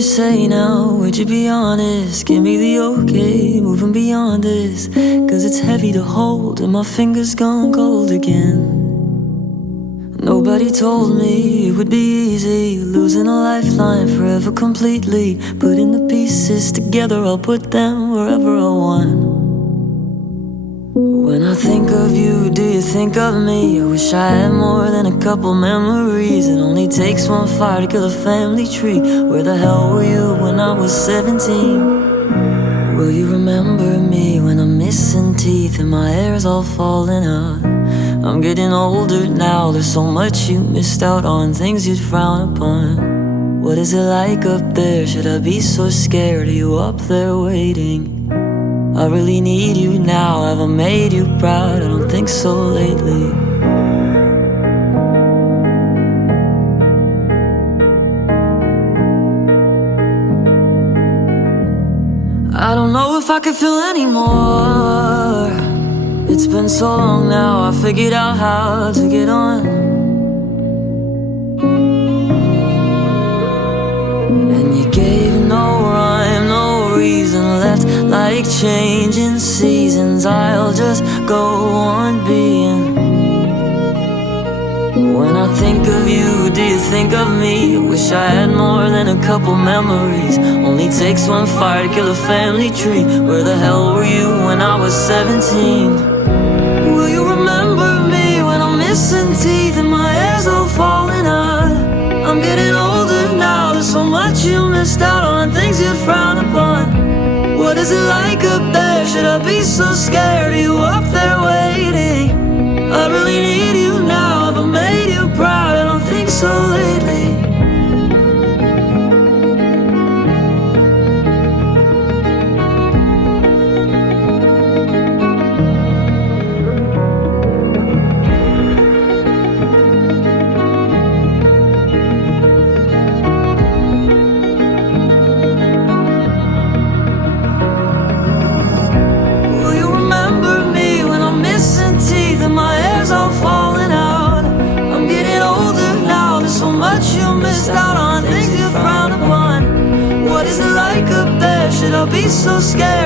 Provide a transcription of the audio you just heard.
you say now? Would you be honest? Give me the okay, moving beyond this. Cause it's heavy to hold and my fingers gone cold again. Nobody told me it would be easy, losing a lifeline forever completely. Putting the pieces together, I'll put them wherever I want. When I think of you, do you think of me? I wish I had more than a couple memories. It only takes one fire to kill a family tree. Where the hell were you when I was 17? Will you remember me when I'm missing teeth and my hair's all falling out? I'm getting older now, there's so much you missed out on, things you'd frown upon. What is it like up there? Should I be so scared? Are you up there waiting? I really need you now, have I made you proud? I don't think so lately. I don't know if I can feel anymore. It's been so long now, I figured out how to get on. And you gave no rhyme, no reason, left like changing seasons. I'll just go on being. When I think of you, do you think of me? I wish I had more than a couple memories. Only takes one fire to kill a family tree. Where the hell were you when I was 17? Will you remember me when I'm missing teeth and my hair's all falling out? I'm getting older now, there's so much you missed out on, things you'd frown upon. What is it like up there? Should I be so scared? Are you up there waiting? I really need you now, have I made you proud? I don't think so lately. Out on things you frown upon. What is it like up there? Should I be so scared?